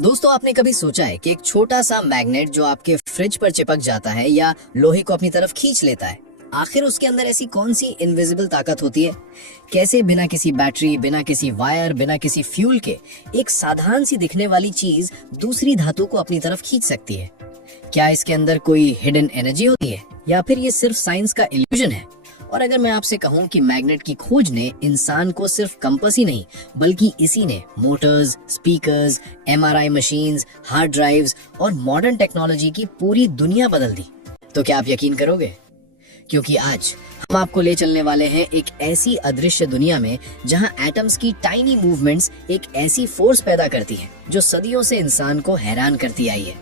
दोस्तों, आपने कभी सोचा है कि एक छोटा सा मैग्नेट जो आपके फ्रिज पर चिपक जाता है या लोहे को अपनी तरफ खींच लेता है, आखिर उसके अंदर ऐसी कौन सी इनविजिबल ताकत होती है? कैसे बिना किसी बैटरी, बिना किसी वायर, बिना किसी फ्यूल के एक साधारण सी दिखने वाली चीज दूसरी धातु को अपनी तरफ खींच सकती है? क्या इसके अंदर कोई हिडन एनर्जी होती है या फिर ये सिर्फ साइंस का इल्यूजन है? और अगर मैं आपसे कहूं कि मैग्नेट की खोज ने इंसान को सिर्फ कंपास ही नहीं बल्कि इसी ने Motors, speakers, MRI machines, hard drives और मॉडर्न टेक्नोलॉजी की पूरी दुनिया बदल दी, तो क्या आप यकीन करोगे? क्योंकि आज हम आपको ले चलने वाले हैं एक ऐसी अदृश्य दुनिया में जहां एटम्स की टाइनी मूवमेंट्स एक ऐसी फोर्स पैदा करती हैं जो सदियों से इंसान को हैरान करती आई है।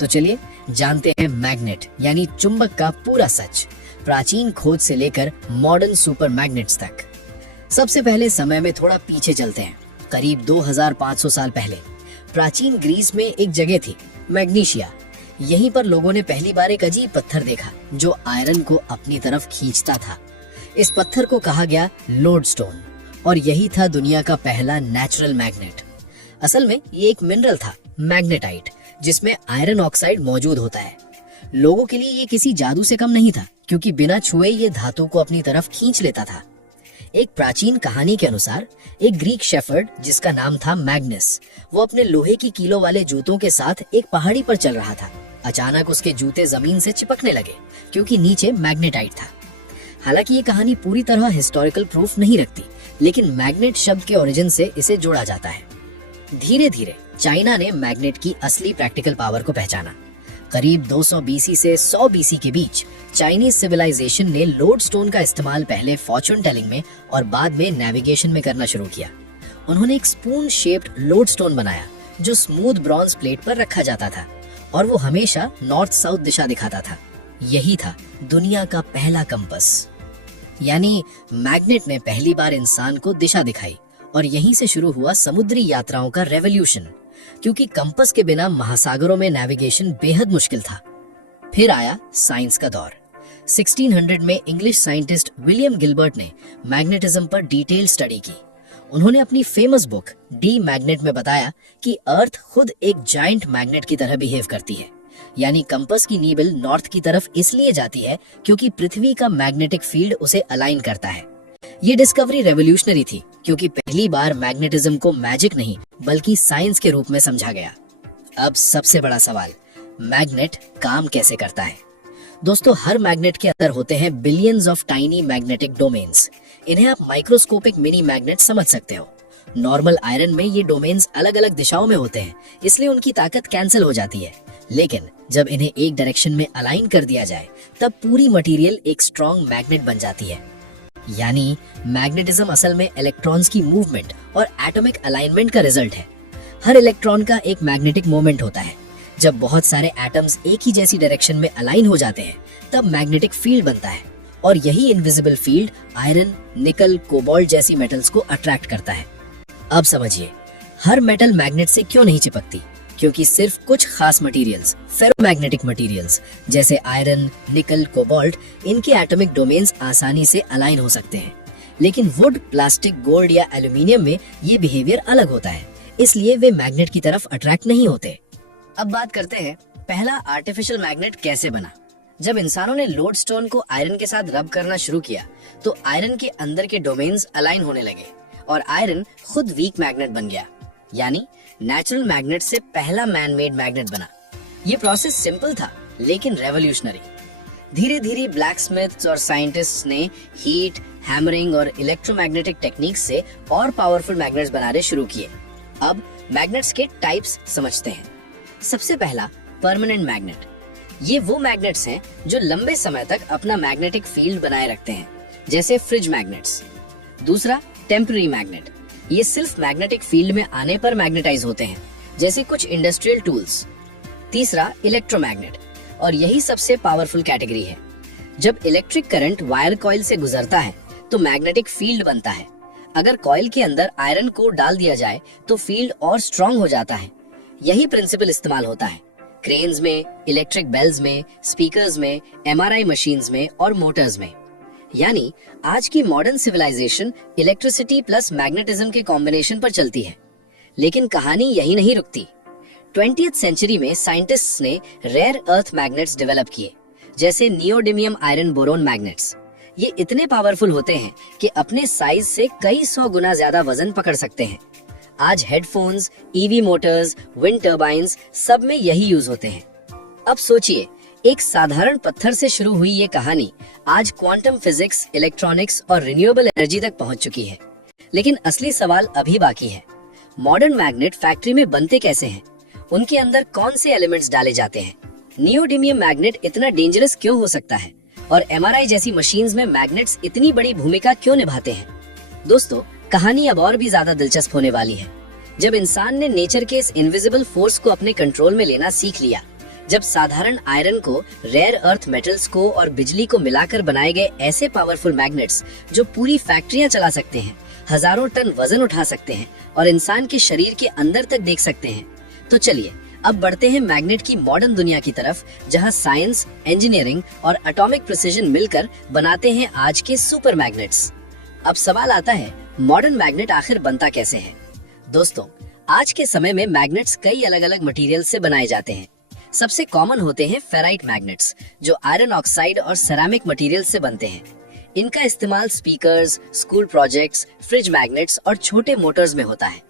तो चलिए जानते हैं मैग्नेट यानी चुंबक का पूरा सच, प्राचीन खोज से लेकर मॉडर्न सुपर मैग्नेट्स तक। सबसे पहले समय में थोड़ा पीछे चलते हैं। करीब 2500 साल पहले प्राचीन ग्रीस में एक जगह थी, मैग्नीशिया। यहीं पर लोगों ने पहली बार एक अजीब पत्थर देखा जो आयरन को अपनी तरफ खींचता था। इस पत्थर को कहा गया लोडस्टोन और यही था दुनिया का पहला नेचुरल मैग्नेट। असल में ये एक मिनरल था, मैग्नेटाइट, जिसमें आयरन ऑक्साइड मौजूद होता है। लोगों के लिए ये किसी जादू से कम नहीं था, क्योंकि बिना छुए ये धातु को अपनी तरफ खींच लेता था। एक प्राचीन कहानी के अनुसार एक ग्रीक शेफर्ड जिसका नाम था मैग्नस, वो अपने लोहे की कीलों वाले जूतों के साथ एक पहाड़ी पर चल रहा था। अचानक उसके जूते जमीन से चिपकने लगे क्योंकि नीचे मैग्नेटाइट था। हालांकि ये कहानी पूरी तरह हिस्टोरिकल प्रूफ नहीं रखती, लेकिन मैग्नेट शब्द के ओरिजिन से इसे जोड़ा जाता है। धीरे धीरे चाइना ने मैग्नेट की असली प्रैक्टिकल पावर को पहचाना। करीब 200 बीसी से 100 बीसी के बीच चाइनीज सिविलाइजेशन ने लोडस्टोन का इस्तेमाल पहले फॉर्चून टेलिंग में और बाद में नेविगेशन में करना शुरू किया। उन्होंने एक स्पून शेप्ड लोडस्टोन बनाया जो स्मूथ ब्रॉन्ज प्लेट पर रखा जाता था और वो हमेशा नॉर्थ साउथ दिशा दिखाता था। यही था दुनिया का पहला कंपास। यानी मैग्नेट ने पहली बार इंसान को दिशा दिखाई और यहीं से शुरू हुआ समुद्री यात्राओं का रेवोल्यूशन, क्योंकि कंपास के बिना महासागरों में नेविगेशन बेहद मुश्किल था। फिर आया साइंस का दौर। 1600 में इंग्लिश साइंटिस्ट विलियम गिलबर्ट ने मैग्नेटिज्म पर डिटेल स्टडी की। उन्होंने अपनी फेमस बुक डी मैग्नेट में बताया कि अर्थ खुद एक जायंट मैग्नेट की तरह बिहेव करती है। यानी कंपास की नीडल नॉर्थ की तरफ इसलिए जाती है क्योंकि पृथ्वी का मैग्नेटिक फील्ड उसे अलाइन करता है। ये डिस्कवरी रेवोल्यूशनरी थी, क्योंकि पहली बार मैग्नेटिज्म को मैजिक नहीं बल्कि साइंस के रूप में समझा गया। अब सबसे बड़ा सवाल, मैग्नेट काम कैसे करता है? दोस्तों, हर मैग्नेट के अंदर होते हैं billions of tiny magnetic domains. इन्हें आप माइक्रोस्कोपिक मिनी मैग्नेट समझ सकते हो। नॉर्मल आयरन में ये डोमेन्स अलग अलग दिशाओं में होते हैं, इसलिए उनकी ताकत कैंसिल हो जाती है। लेकिन जब इन्हें एक डायरेक्शन में अलाइन कर दिया जाए तब पूरी मटेरियल एक स्ट्रॉन्ग मैग्नेट बन जाती है। यानी मैग्नेटिज्म असल में इलेक्ट्रॉन्स की मूवमेंट और एटॉमिक अलाइनमेंट का रिजल्ट है। हर इलेक्ट्रॉन का एक मैग्नेटिक मोमेंट होता है। जब बहुत सारे एटम्स एक ही जैसी डायरेक्शन में अलाइन हो जाते हैं तब मैग्नेटिक फील्ड बनता है और यही इनविजिबल फील्ड आयरन, निकल, कोबाल्ट जैसी मेटल्स को अट्रैक्ट करता है। अब समझिए, हर मेटल मैग्नेट से क्यों नहीं चिपकती? क्योंकि सिर्फ कुछ खास मटेरियल्स, फेरोमैग्नेटिक मटेरियल्स जैसे आयरन, निकल, कोबाल्ट, इनके एटॉमिक डोमेन्स आसानी से अलाइन हो सकते हैं। लेकिन वुड, प्लास्टिक, गोल्ड या एल्यूमिनियम में ये बिहेवियर अलग होता है, इसलिए वे मैग्नेट की तरफ अट्रैक्ट नहीं होते। अब बात करते हैं पहला आर्टिफिशियल मैग्नेट कैसे बना। जब इंसानों ने लोडस्टोन को आयरन के साथ रब करना शुरू किया तो आयरन के अंदर के डोमेन्स अलाइन होने लगे और आयरन खुद वीक मैग्नेट बन गया। यानी नेचुरल मैग्नेट से पहला मैन मेड मैग्नेट बना। ये प्रोसेस सिंपल था लेकिन रेवोल्यूशनरी। धीरे धीरे ब्लैक स्मिथ्स और साइंटिस्ट्स ने हीट, हैमरिंग और इलेक्ट्रोमैग्नेटिक टेक्निक्स से और पावरफुल मैग्नेट्स बनाने शुरू किए। अब मैग्नेट्स के टाइप्स समझते हैं। सबसे पहला परमानेंट मैग्नेट। ये वो मैग्नेट्स हैं जो लंबे समय तक अपना मैग्नेटिक फील्ड बनाए रखते हैं, जैसे फ्रिज मैग्नेट्स। दूसरा टेम्पररी मैग्नेट। ये सिर्फ मैग्नेटिक फील्ड में आने पर मैग्नेटाइज होते हैं, जैसे कुछ इंडस्ट्रियल टूल्स। तीसरा इलेक्ट्रोमैग्नेट, और यही सबसे पावरफुल कैटेगरी है। जब इलेक्ट्रिक करंट वायर कॉइल से गुजरता है तो मैग्नेटिक फील्ड बनता है। अगर कॉइल के अंदर आयरन कोर डाल दिया जाए तो फील्ड और स्ट्रॉन्ग हो जाता है। यही प्रिंसिपल इस्तेमाल होता है क्रेन्स में, इलेक्ट्रिक बेल्स में, स्पीकर्स में, एमआरआई मशीन्स में और मोटर्स में। यानी आज की modern civilisation electricity plus magnetism के कॉम्बिनेशन पर चलती है। लेकिन कहानी यही नहीं रुकती। 20th सेंचुरी में साइंटिस्ट्स ने रेयर अर्थ मैग्नेट्स डेवलप किए, जैसे नियोडिमियम आयरन बोरोन मैग्नेट्स। ये इतने पावरफुल होते हैं कि अपने साइज से कई 100 गुना ज्यादा वजन पकड़ सकते हैं। आज headphones, EV Motors, wind turbines सब में यही यूज होते हैं। अब सोचिए, एक साधारण पत्थर से शुरू हुई ये कहानी आज क्वांटम फिजिक्स, इलेक्ट्रॉनिक्स और रिन्यूएबल एनर्जी तक पहुंच चुकी है। लेकिन असली सवाल अभी बाकी है। मॉडर्न मैग्नेट फैक्ट्री में बनते कैसे हैं? उनके अंदर कौन से एलिमेंट्स डाले जाते हैं? नियोडिमियम मैग्नेट इतना डेंजरस क्यों हो सकता है? और एमआरआई जैसी मशीन्स में मैग्नेट्स इतनी बड़ी भूमिका क्यों निभाते हैं? दोस्तों, कहानी अब और भी ज्यादा दिलचस्प होने वाली है। जब इंसान ने नेचर के इस इनविजिबल फोर्स को अपने कंट्रोल में लेना सीख लिया, जब साधारण आयरन को, रेयर अर्थ मेटल्स को और बिजली को मिलाकर बनाए गए ऐसे पावरफुल मैग्नेट्स जो पूरी फैक्ट्रियां चला सकते हैं, हजारों टन वजन उठा सकते हैं और इंसान के शरीर के अंदर तक देख सकते हैं, तो चलिए अब बढ़ते हैं मैग्नेट की मॉडर्न दुनिया की तरफ, जहां साइंस, इंजीनियरिंग और एटॉमिक प्रिसिजन मिलकर बनाते हैं आज के सुपर मैग्नेट्स। अब सवाल आता है, मॉडर्न मैग्नेट आखिर बनता कैसे है? दोस्तों, आज के समय में मैग्नेट्स कई अलग अलग मटेरियल से बनाए जाते हैं। सबसे कॉमन होते हैं फेराइट मैग्नेट्स, जो आयरन ऑक्साइड और सेरामिक मटेरियल से बनते हैं। इनका इस्तेमाल speakers, school projects, fridge magnets और छोटे मोटर्स में होता है।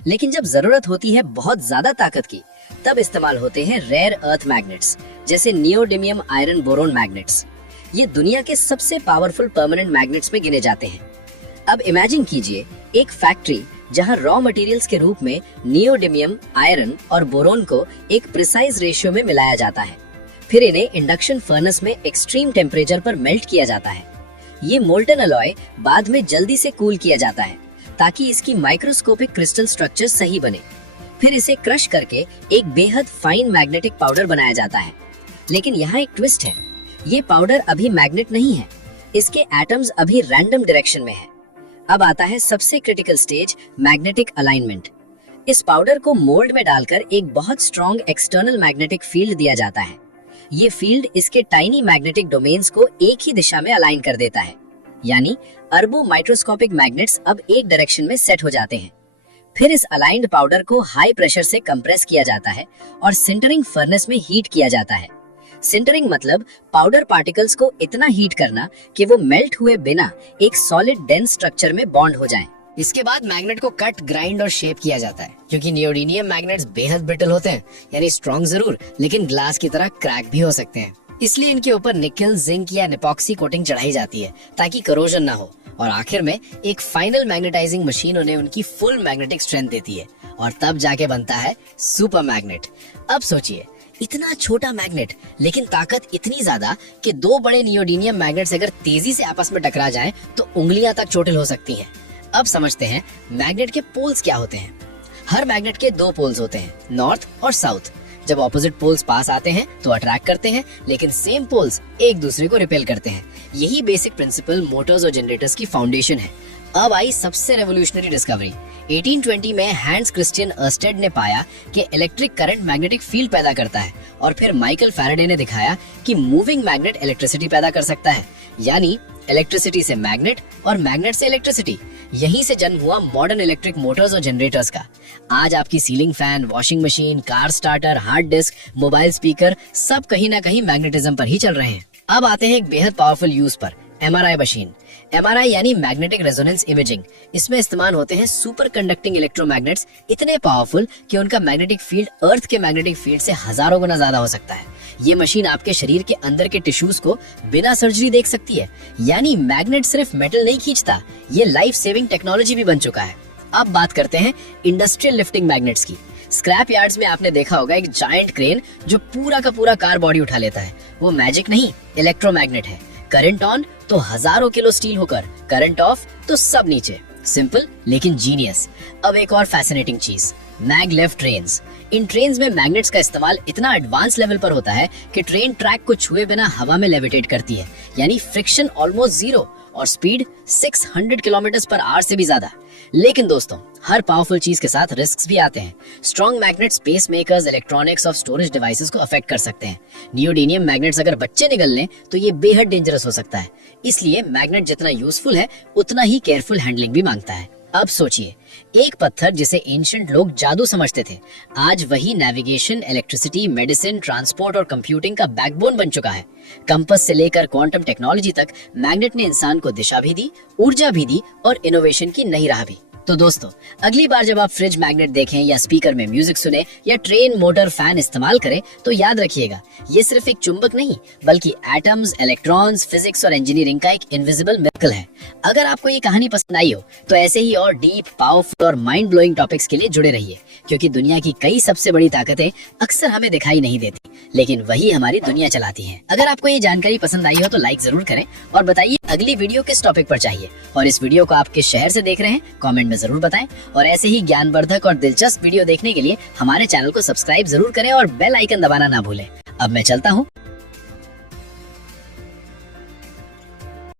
लेकिन जब जरूरत होती है बहुत ज्यादा ताकत की, तब इस्तेमाल होते हैं रेयर अर्थ मैग्नेट्स, जैसे नियोडिमियम आयरन बोरोन मैग्नेट्स। ये दुनिया के सबसे पावरफुल परमानेंट मैग्नेट्स में गिने जाते हैं। अब इमेजिन कीजिए एक फैक्ट्री जहां रॉ मटेरियल्स के रूप में नियोडिमियम, आयरन और बोरोन को एक प्रिसाइज रेशियो में मिलाया जाता है। फिर इन्हें इंडक्शन फर्नेस में एक्सट्रीम टेम्परेचर पर मेल्ट किया जाता है। ये मोल्टन अलॉय बाद में जल्दी से कूल किया जाता है ताकि इसकी माइक्रोस्कोपिक क्रिस्टल स्ट्रक्चर सही बने। फिर इसे क्रश करके एक बेहद फाइन मैग्नेटिक पाउडर बनाया जाता है। लेकिन यहाँ एक ट्विस्ट है, ये पाउडर अभी मैग्नेट नहीं है, इसके एटम्स अभी रैंडम डायरेक्शन में है। अब आता है सबसे क्रिटिकल स्टेज, मैग्नेटिक अलाइनमेंट। इस पाउडर को मोल्ड में डालकर एक बहुत स्ट्रॉन्ग एक्सटर्नल मैग्नेटिक फील्ड दिया जाता है। ये फील्ड इसके टाइनी मैग्नेटिक डोमेन्स को एक ही दिशा में अलाइन कर देता है, यानी अरबों माइक्रोस्कोपिक मैग्नेट्स अब एक डायरेक्शन में सेट हो जाते हैं। फिर इस अलाइंड पाउडर को हाई प्रेशर से कंप्रेस किया जाता है और सिंटरिंग फर्नेस में हीट किया जाता है। सिंटरिंग मतलब पाउडर पार्टिकल्स को इतना हीट करना कि वो मेल्ट हुए बिना एक सॉलिड डेंस स्ट्रक्चर में बॉन्ड हो जाएं। इसके बाद मैग्नेट को कट, ग्राइंड और शेप किया जाता है। क्योंकि नियोडिमियम मैग्नेट्स बेहद ब्रिटल होते हैं, यानी स्ट्रॉन्ग जरूर, लेकिन ग्लास की तरह क्रैक भी हो सकते हैं। इसलिए इनके ऊपर निकल, जिंक या निपॉक्सी कोटिंग चढ़ाई जाती है ताकि करोजन ना हो। और आखिर में एक फाइनल मैग्नेटाइजिंग मशीन उन्हें उनकी फुल मैग्नेटिक स्ट्रेंथ देती है और तब जाके बनता है सुपर मैग्नेट। अब सोचिए, इतना छोटा मैग्नेट लेकिन ताकत इतनी ज्यादा कि दो बड़े नियोडिमियम मैग्नेट्स अगर तेजी से आपस में टकरा जाएं तो उंगलियां तक चोटिल हो सकती हैं। अब समझते हैं मैग्नेट के पोल्स क्या होते हैं। हर मैग्नेट के दो पोल्स होते हैं, नॉर्थ और साउथ। जब ऑपोजिट पोल्स पास आते हैं तो अट्रैक्ट करते हैं, लेकिन सेम पोल्स एक दूसरे को रिपेल करते हैं। यही बेसिक प्रिंसिपल मोटर्स और जनरेटर्स की फाउंडेशन है। अब आई सबसे रेवोल्यूशनरी डिस्कवरी। 1820 में हैंस क्रिस्टियन अर्स्टेड ने पाया कि इलेक्ट्रिक करंट मैग्नेटिक फील्ड पैदा करता है और फिर माइकल फैराडे ने दिखाया कि मूविंग मैग्नेट इलेक्ट्रिसिटी पैदा कर सकता है, यानी इलेक्ट्रिसिटी से मैग्नेट और मैग्नेट से इलेक्ट्रिसिटी। यहीं से जन्म हुआ मॉडर्न इलेक्ट्रिक मोटर्स और जनरेटर्स का। आज आपकी ceiling fan, washing machine, car starter, hard disk, mobile speaker सब कहीं ना कहीं मैग्नेटिज्म पर ही चल रहे हैं। अब आते हैं एक बेहद पावरफुल यूज पर, एमआरआई मशीन। एमआरआई यानी मैग्नेटिक रेजोनेंस इमेजिंग। इसमें इस्तेमाल होते हैं सुपर कंडक्टिंग इलेक्ट्रोमैग्नेट्स, इतने पावरफुल कि उनका मैग्नेटिक फील्ड अर्थ के मैग्नेटिक फील्ड से हजारों गुना ज्यादा हो सकता है। ये मशीन आपके शरीर के अंदर के टिश्यूज को बिना सर्जरी देख सकती है, यानी मैग्नेट सिर्फ मेटल नहीं खींचता, ये लाइफ सेविंग टेक्नोलॉजी भी बन चुका है। अब बात करते हैं इंडस्ट्रियल लिफ्टिंग मैग्नेट्स की। स्क्रैप यार्ड्स में आपने देखा होगा एक जायंट क्रेन जो पूरा का पूरा कार बॉडी उठा लेता है। वो मैजिक नहीं, इलेक्ट्रोमैग्नेट है। करंट ऑन तो हजारों किलो स्टील होकर, करंट ऑफ तो सब नीचे। सिंपल लेकिन जीनियस। अब एक और फैसिनेटिंग चीज, मैगलेव ट्रेन्स। इन ट्रेन्स में मैग्नेट्स का इस्तेमाल इतना एडवांस लेवल पर होता है कि ट्रेन ट्रैक को छुए बिना हवा में लेविटेट करती है, यानी फ्रिक्शन ऑलमोस्ट जीरो और स्पीड 600 किलोमीटर पर आवर से भी ज्यादा। लेकिन दोस्तों, हर पावरफुल चीज के साथ रिस्क्स भी आते हैं। Strong magnets pacemakers, electronics और स्टोरेज डिवाइसेस को अफेक्ट कर सकते हैं। नियोडिमियम मैग्नेट्स अगर बच्चे निगल लें तो ये बेहद डेंजरस हो सकता है। इसलिए मैग्नेट जितना यूजफुल है उतना ही केयरफुल हैंडलिंग भी मांगता है। अब सोचिए, एक पत्थर जिसे एंशिएंट लोग जादू समझते थे, आज वही नेविगेशन, इलेक्ट्रिसिटी, मेडिसिन, ट्रांसपोर्ट और कंप्यूटिंग का बैकबोन बन चुका है। कंपास से लेकर क्वांटम टेक्नोलॉजी तक मैग्नेट ने इंसान को दिशा भी दी, ऊर्जा भी दी और इनोवेशन की नई राह भी। तो दोस्तों, अगली बार जब आप फ्रिज मैग्नेट देखें या स्पीकर में म्यूजिक सुने या ट्रेन, मोटर, फैन इस्तेमाल करें, तो याद रखिएगा, ये सिर्फ एक चुंबक नहीं बल्कि एटम्स, इलेक्ट्रॉन्स, फिजिक्स और इंजीनियरिंग का एक इनविजिबल मिरेकल है। अगर आपको ये कहानी पसंद आई हो तो ऐसे ही और डीप, पावरफुल और माइंड ब्लोइंग टॉपिक्स के लिए जुड़े रहिए, क्योंकि दुनिया की कई सबसे बड़ी ताकतें अक्सर हमें दिखाई नहीं देती, लेकिन वही हमारी दुनिया चलाती हैं। अगर आपको ये जानकारी पसंद आई हो तो लाइक जरूर करें और बताइए अगली वीडियो किस टॉपिक पर चाहिए, और इस वीडियो को आप किस शहर से देख रहे हैं कमेंट में जरूर बताएं। और ऐसे ही ज्ञानवर्धक और दिलचस्प वीडियो देखने के लिए हमारे चैनल को सब्सक्राइब जरूर करें और बेल आइकन दबाना ना भूलें। अब मैं चलता हूँ।